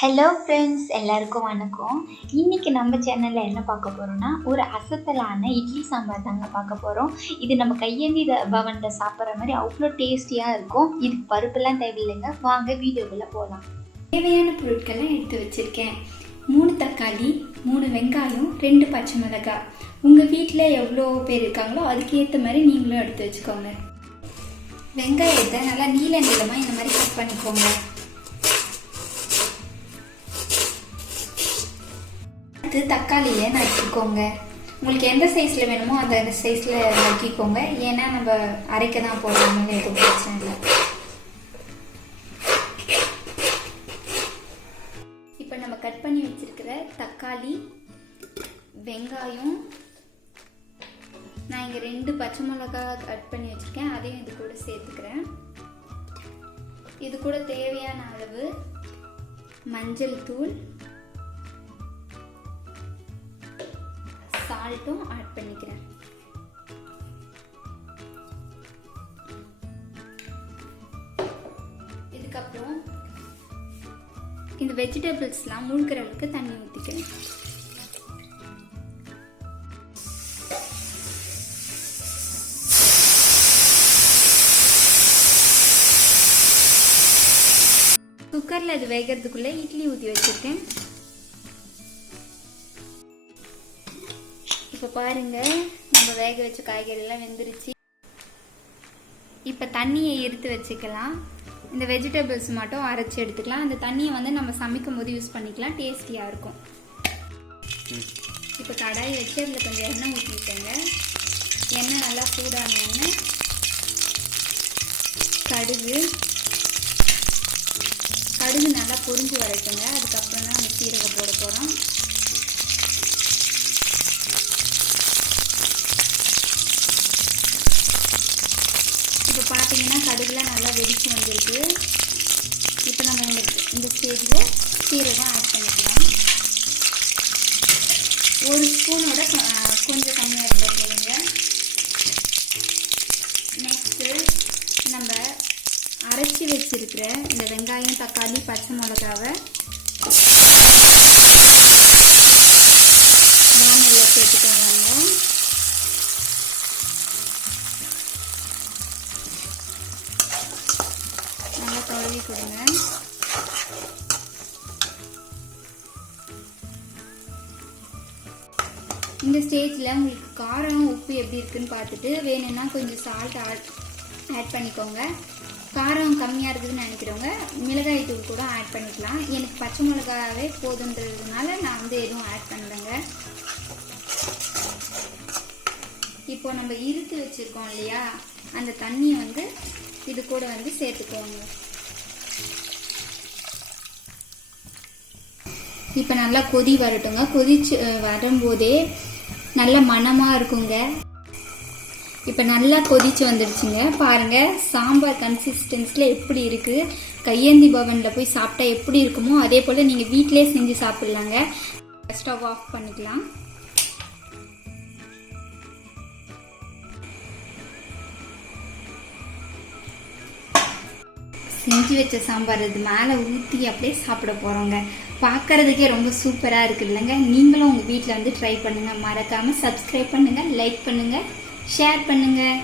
Hello friends, எல்லாருக்கும் வணக்கம். இன்றைக்கி நம்ம சேனலில் என்ன பார்க்க போகிறோன்னா, ஒரு அசத்தலான இட்லி சாம்பார் தாங்க பார்க்க போகிறோம். இது நம்ம கையேந்தி பவனில் சாப்பிட்ற மாதிரி அவ்வளோ டேஸ்டியாக இருக்கும். இதுக்கு பருப்புலாம் தேவையில்லைங்க. வாங்க வீடியோக்குள்ளே போகலாம். தேவையான பொருட்கள்லாம் எடுத்து வச்சுருக்கேன். 3 தக்காளி, 3 வெங்காயம், 2 பச்சை மிளகாய். உங்கள் வீட்டில் எவ்வளோ பேர் இருக்காங்களோ அதுக்கேற்ற மாதிரி நீங்களும் எடுத்து வச்சுக்கோங்க. வெங்காயத்தை நல்லா நீளமாக இந்த மாதிரி கட் பண்ணிக்கோங்க. அடுத்து தக்காளியை நறுக்கிக்கோங்க. உங்களுக்கு எந்த சைஸில் வேணுமோ அந்த சைஸில் நறுக்கிக்கோங்க. ஏன்னா நம்ம அரைக்க தான் போடுறோம், எதுவும் பிரச்சனை இல்லை. இப்போ நம்ம கட் பண்ணி வச்சிருக்கிற தக்காளி, வெங்காயம், நான் இங்கே 2 பச்சை மிளகாய் கட் பண்ணி வச்சுருக்கேன், அதையும் இது கூட சேர்த்துக்கிறேன். இது கூட தேவையான அளவு மஞ்சள் தூள், சால்ட்டும் ஆட் பண்ணிக்கிறேன். இதுக்கப்புறம் இந்த வெஜிடபிள்ஸ்லாம் மூழ்கிற அளவுக்கு தண்ணி ஊற்றிக்கிறேன். குக்கரில் அது வேகிறதுக்குள்ளே இட்லி ஊற்றி வச்சுருக்கேன். இப்போ பாருங்கள், நம்ம வேக வச்ச காய்கறியெல்லாம் வெந்துருச்சு. இப்போ தண்ணியை எடுத்து வச்சுக்கலாம். இந்த வெஜிடபிள்ஸ் மட்டும் அரைச்சி எடுத்துக்கலாம். அந்த தண்ணியை வந்து நம்ம சமைக்கும் போது யூஸ் பண்ணிக்கலாம், டேஸ்டியாக இருக்கும். இப்போ கடாயை வச்சு அதில் கொஞ்சம் எண்ணெய் ஊற்றிக்கோங்க. எண்ணெய் நல்லா சூடானோன்னு கடுகு நல்லா பொரிஞ்சு வரைக்குங்க. அதுக்கப்புறம் தான் நம்ம சீரகம் போட போகிறோம். இப்போ பார்த்தீங்கன்னா கடுகுலாம் நல்லா வெடிச்சு வந்திருக்கு. இப்போ நம்ம இந்த ஸ்டேஜில் சீரகம் ஆட் பண்ணிக்கலாம். 1 ஸ்பூனோட கொஞ்சம் கம்மியாக இருந்தால் போதுங்க. நெக்ஸ்ட்டு நம்ம அரைச்சி வச்சிருக்கிற இந்த வெங்காயம், தக்காளி, பச்சை மிளகாவை வானலில் சேர்த்துக்கோங்க. நல்லா கழுவி கொடுங்க. இந்த ஸ்டேஜில் உங்களுக்கு காரம், உப்பு எப்படி இருக்குன்னு பார்த்துட்டு வேணும்னா கொஞ்சம் சால்ட் ஆட் பண்ணிக்கோங்க. காரம் கம்மியாக இருக்குதுன்னு நினைக்கிறவங்க மிளகாய் தூள் கூட ஆட் பண்ணிக்கலாம். எனக்கு பச்சை மிளகாவே போதுன்றதுனால நான் வந்து எதுவும் ஆட் பண்ணுறேங்க. இப்போ நம்ம இறுத்து வச்சுருக்கோம் இல்லையா, அந்த தண்ணியை வந்து இது கூட வந்து சேர்த்துக்கோங்க. இப்போ நல்லா கொதி வரட்டுங்க. கொதிச்சு வரும்போதே நல்ல மணமாக இருக்குங்க. இப்போ நல்லா கொதிச்சு வந்துடுச்சுங்க. பாருங்கள், சாம்பார் கன்சிஸ்டன்ஸில் எப்படி இருக்குது. கையேந்தி பவனில் போய் சாப்பிட்டா எப்படி இருக்குமோ அதே போல் நீங்கள் வீட்டிலே செஞ்சு சாப்பிட்லாங்க. ஸ்டவ் ஆஃப் பண்ணிக்கலாம். செஞ்சு வச்ச சாம்பார் இது மேலே ஊற்றி அப்படியே சாப்பிட போகிறோங்க. பார்க்குறதுக்கே ரொம்ப சூப்பராக இருக்குது இல்லைங்க. நீங்களும் உங்கள் வீட்டில் வந்து ட்ரை பண்ணுங்கள். மறக்காமல் சப்ஸ்கிரைப் பண்ணுங்கள், லைக் பண்ணுங்கள், ஷேர் பண்ணுங்கள்.